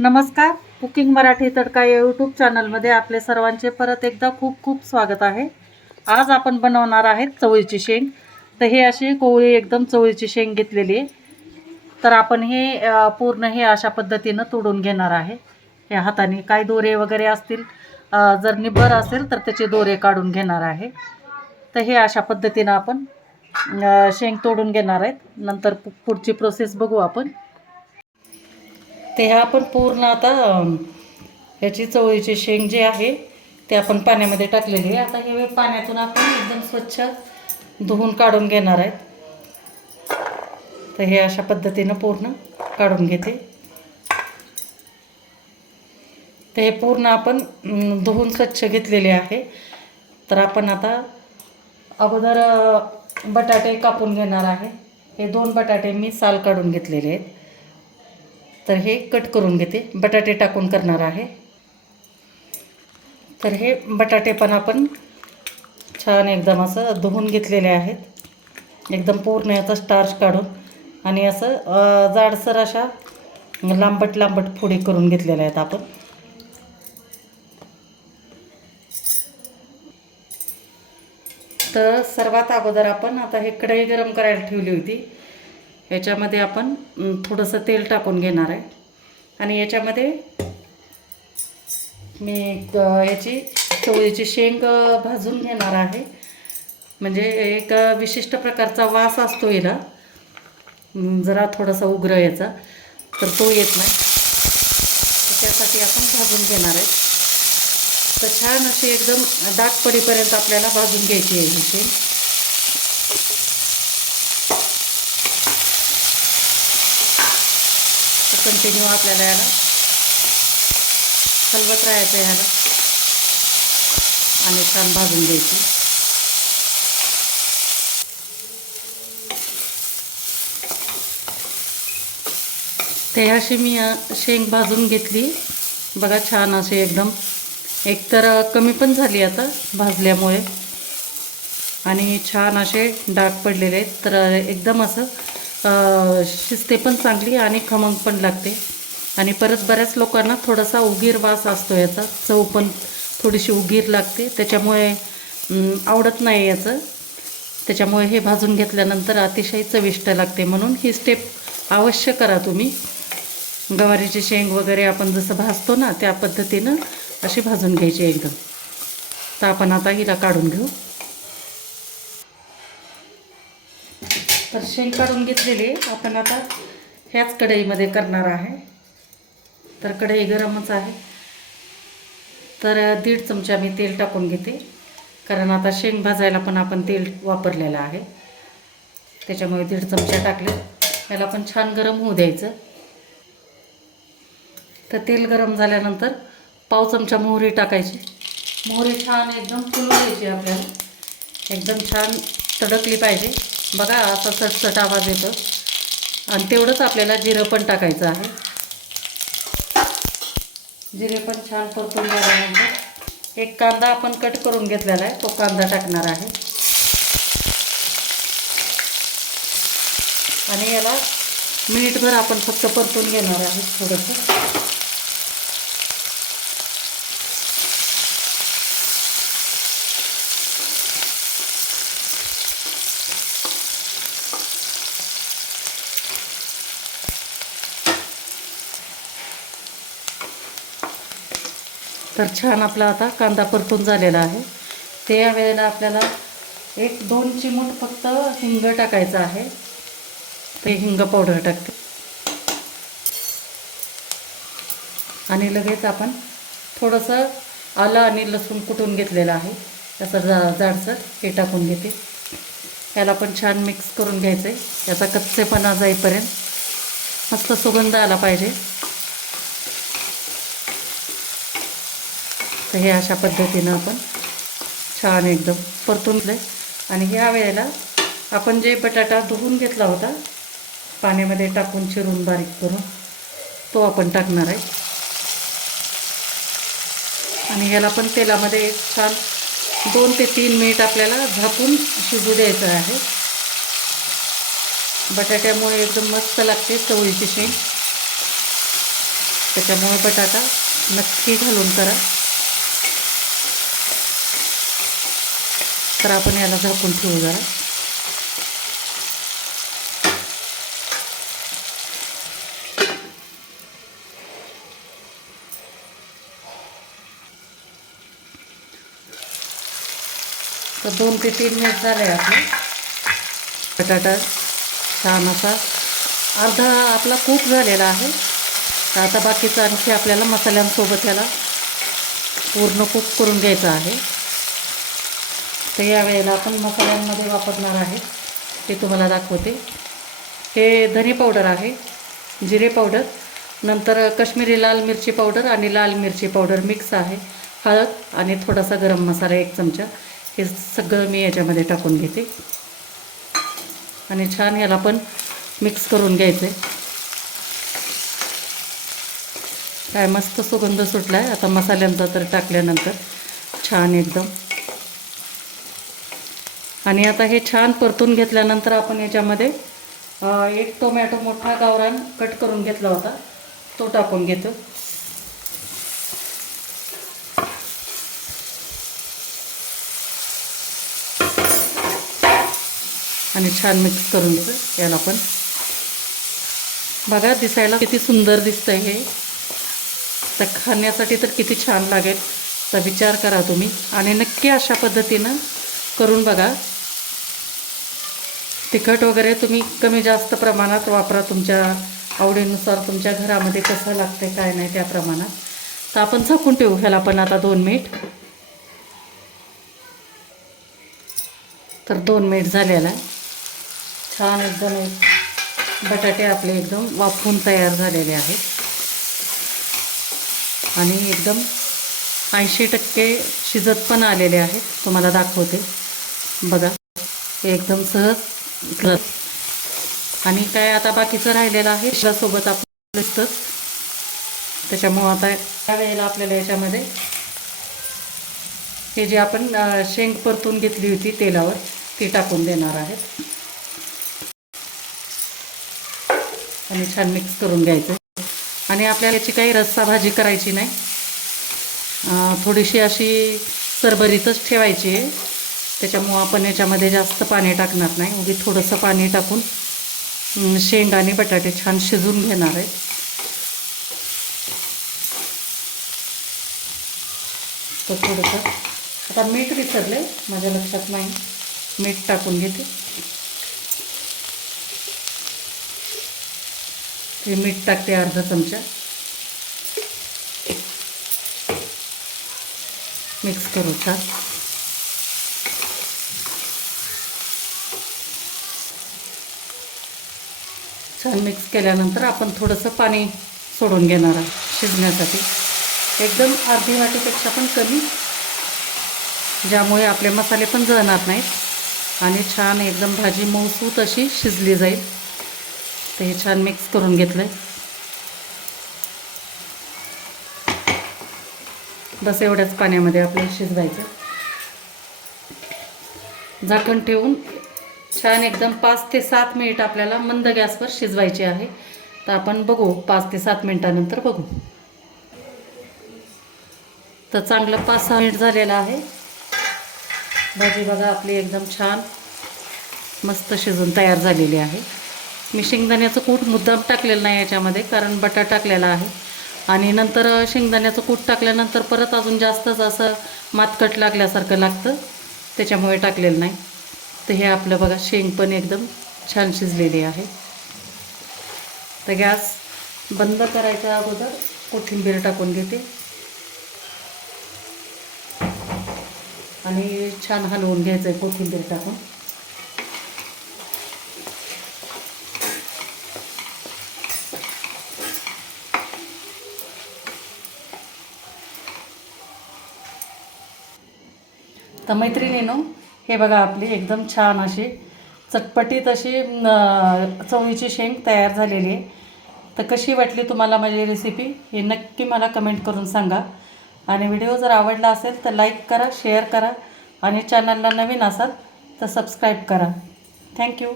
नमस्कार. कुकिंग मराठी तडका या यूट्यूब चॅनलमध्ये आपले सर्वांचे परत एकदा खूप खूप स्वागत आहे. आज आपण बनवणार आहेत चवळीची शेंग. तर हे अशी कोवळी एकदम चवळीची शेंग घेतलेली आहे. तर आपण हे पूर्ण हे अशा पद्धतीनं तोडून घेणार आहे. या हाताने काय दोरे वगैरे असतील जर निब्बर असेल तर त्याचे दोरे काढून घेणार आहे. तर हे अशा पद्धतीनं आपण शेंग तोडून घेणार आहेत. नंतर पु- पुढची प्रोसेस बघू आपण. ते ह्या आपण पूर्ण आता ह्याची चवळीची शेंग जी आहे ते आपण पाण्यामध्ये टाकलेली आहे. आता हे पाण्यातून आपण एकदम स्वच्छ धुवून काढून घेणार आहेत. तर हे अशा पद्धतीनं पूर्ण काढून घेते. तर हे पूर्ण आपण धुवून स्वच्छ घेतलेले आहे. तर आपण आता अगोदर बटाटे कापून घेणार आहे. हे दोन बटाटे मी साल काढून घेतलेले आहेत. तर हे कट करून घेते. बटाटे टाकून करणार आहे. तर हे बटाटे पण आपण छान एकदम असं धुवून घेतलेले आहेत. एकदम पूर्ण याचा स्टार्च काढून आणि असं जाडसर अशा लांबट लांबट फोडी करून घेतलेल्या आहेत आपण. तर सर्वात अगोदर आपण आता हे कढई गरम करायला ठेवली होती. याच्यामध्ये आपण थोडंसं तेल टाकून घेणार आहे. आणि याच्यामध्ये मी याची चवळीची शेंग भाजून घेणार आहे. म्हणजे एक विशिष्ट प्रकारचा वास असतो हिला. जरा थोडासा उग्र याचा तर तो येत नाही. त्यासाठी आपण भाजून घेणार आहे. तर छान अशी एकदम दाट पडीपर्यंत आपल्याला भाजून घ्यायची आहे ही शेंग. कंटिन्यू आपल्याला याला. हलवत राहायचं ह्याला. आणि छान भाजून घ्यायची. ते अशी मी शेंग भाजून घेतली. बघा छान असे एकदम. एकतर कमी पण झाली आता भाजल्यामुळे. आणि छान असे डाग पडलेले आहेत. तर एकदम असं शिजते पण चांगली आणि खमंग पण लागते. आणि परत बऱ्याच लोकांना थोडासा उगीर वास असतो याचा. चव पण थोडीशी उगीर लागते. त्याच्यामुळे आवडत नाही याचं. त्याच्यामुळे हे भाजून घेतल्यानंतर अतिशय चविष्ट लागते. म्हणून ही स्टेप अवश्य करा तुम्ही. गवारीचे शेंग वगैरे आपण जसं भाजतो ना त्या पद्धतीनं अशी भाजून घ्यायची एकदम. तर आपण आता हिला काढून घेऊ. तर शेंग काढून घेतलेली आपण आता ह्याच कढईमध्ये करणार आहे. तर कढई गरमच आहे. तर दीड चमचा मी तेल टाकून घेते. कारण आता शेंग भाजायला पण आपण तेल वापरलेलं आहे. त्याच्यामुळे दीड चमचा टाकले. याला पण छान गरम होऊ द्यायचं. तर तेल गरम झाल्यानंतर पाव चमचा मोहरी टाकायची. मोहरी छान एकदम फुलून आपल्याला. एकदम छान तडकली पाहिजे. बघा असा सटसट आवाज येतो. आणि तेवढंच आपल्याला जिरं पण टाकायचं आहे. जिरे पण छान परतून झाल्यानंतर एक कांदा आपण कट करून घेतलेला आहे. तो कांदा टाकणार आहे. आणि याला मिनिटभर आपण फक्त परतून घेणार आहे थोडंसं. तर छान आपला आता कांदा परतून झालेला आहे. त्या वेळेला आपल्याला एक दोन चिमूट फक्त हिंग टाकायचं आहे. ते हिंग पावडर टाकते. आणि लगेच आपण थोडंसं आलं आणि लसूण कुटून घेतलेलं आहे. त्याचं जा जाडसर हे टाकून घेते. याला पण छान मिक्स करून घ्यायचं आहे याचा कच्चेपणा जाईपर्यंत मस्त सुगंध आला पाहिजे. तर हे अशा पद्धतीनं आपण छान एकदम परतून घेतलं आणि ह्या वेळेला आपण जे बटाटा धुवून घेतला होता पाण्यामध्ये टाकून चिरून बारीक करून तो आपण टाकणार आहे. आणि ह्याला पण तेलामध्ये एक छान दोन ते तीन मिनिट आपल्याला झाकून शिजू द्यायचं आहे. बटाट्यामुळे एकदम मस्त लागते चवळीची शेंग. त्याच्यामुळे बटाटा नक्की घालून करा. तर आपण याला झाकून ठेवू जरा. तर दोन ते तीन मिनिट झाले आपले. बटाटा छान असा अर्धा आपला कूक झालेला आहे. तर आता बाकीचं आणखी आपल्याला मसाल्यांसोबत याला पूर्ण कूक करून घ्यायचं आहे. तर या वेळेला आपण मसाल्यांमध्ये वापरणार आहे. ते तुम्हाला दाखवते. हे धनी पावडर आहे जिरे पावडर नंतर कश्मीरी लाल मिरची पावडर आणि लाल मिरची पावडर मिक्स आहे. हळद आणि थोडासा गरम मसाला एक चमचा. हे सगळं मी याच्यामध्ये टाकून घेते. आणि छान याला पण मिक्स करून घ्यायचं आहे काय मस्त सुगंध सुटला आहे आता मसाल्यांचा तर टाकल्यानंतर छान एकदम. आणि आता हे छान परतून घेतल्यानंतर आपण याच्यामध्ये एक टोमॅटो मोठा गावरान कट करून घेतला होता. तो टाकून घेतो. आणि छान मिक्स करून घेतो याला पण बघा दिसायला किती सुंदर दिसतंय हे. तर खाण्यासाठी तर किती छान लागेल. तर विचार करा तुम्ही. आणि नक्की अशा पद्धतीनं करून बघा. तिखट वगैरे तुम्ही कमी जास्त प्रमाणात वापरा तुमच्या आवडीनुसार तुमच्या घरामध्ये कसं लागतं काय नाही त्या प्रमाणात. तर आपण झाकून ठेवू ह्याला पण आता दोन मिनिट. तर दोन मिनिट झालेला छान एकदम एक बटाटे आपले एकदम वाफवून तयार झालेले आहेत. आणि एकदम ऐंशी टक्के शिजत पण आलेले आहेत. तुम्हाला दाखवते. बघा एकदम सहज आणि काय आता बाकीचं राहिलेलं आहे सोबत आपलं दिसतंच त्याच्यामुळं आता काय वेळेला आपल्याला याच्यामध्ये हे जे आपण शेंग परतून घेतली होती तेलावर ती टाकून देणार आहेत. आणि छान मिक्स करून घ्यायचं. आणि आपल्याला याची काही रस्सा भाजी करायची नाही. थोडीशी अशी सरभरीतच ठेवायची आहे. त्याच्यामुळं आपण याच्यामध्ये जास्त पाणी टाकणार नाही. उगी थोडंसं पाणी टाकून अं, आणि बटाटे छान शिजून घेणार आहे. तर थोडंसं आता मीठ विसरले माझ्या लक्षात नाही. मीठ टाकून घेते. हे मीठ टाकते अर्धा चमचा. मिक्स करू छान. छान मिक्स केल्यानंतर आपण थोडंसं पाणी सोडून घेणार आहोत शिजण्यासाठी. एकदम अर्धी वाटीपेक्षा पण कमी ज्यामुळे आपले मसाले पण जळणार नाहीत आणि छान एकदम भाजी मऊसूत अशी शिजली जाईल. तर हे छान मिक्स करून घेतलं आहे बस एवढ्याच पाण्यामध्ये आपल्याला शिजवायचं. झाकण ठेवून छान एकदम पाच ते सात मिनिट आपल्याला मंद गॅसवर शिजवायचे आहे. तर आपण बघू पाच ते सात मिनिटानंतर बघू. तर चांगलं पाच सहा मिनिट झालेलं आहे. भाजी बघा आपली एकदम छान मस्त शिजून तयार झालेली आहे. मी शेंगदाण्याचं कूट मुद्दाम टाकलेलं नाही याच्यामध्ये कारण बटा टाकलेला आहे. आणि नंतर शेंगदाण्याचं कूट टाकल्यानंतर परत अजून जास्तच असं मातकट लागल्यासारखं लागतं त्याच्यामुळे टाकलेलं नाही. तर हे आपलं बघा शेंग पण एकदम छान शिजलेली आहे. तर गॅस बंद करायच्या अगोदर कोथिंबीर टाकून घेते. आणि छान हलवून घ्यायचं आहे कोथिंबीर टाकून. तर मैत्रिणीनो हे बघा आपली एकदम छान अशी चटपटीत अशी चवळीची शेंग तयार झालेली आहे. तर कशी वाटली तुम्हाला माझी रेसिपी हे नक्की मला कमेंट करून सांगा. आणि व्हिडिओ जर आवडला असेल तर लाईक करा शेअर करा आणि चॅनलला नवीन असाल तर सबस्क्राईब करा. थँक्यू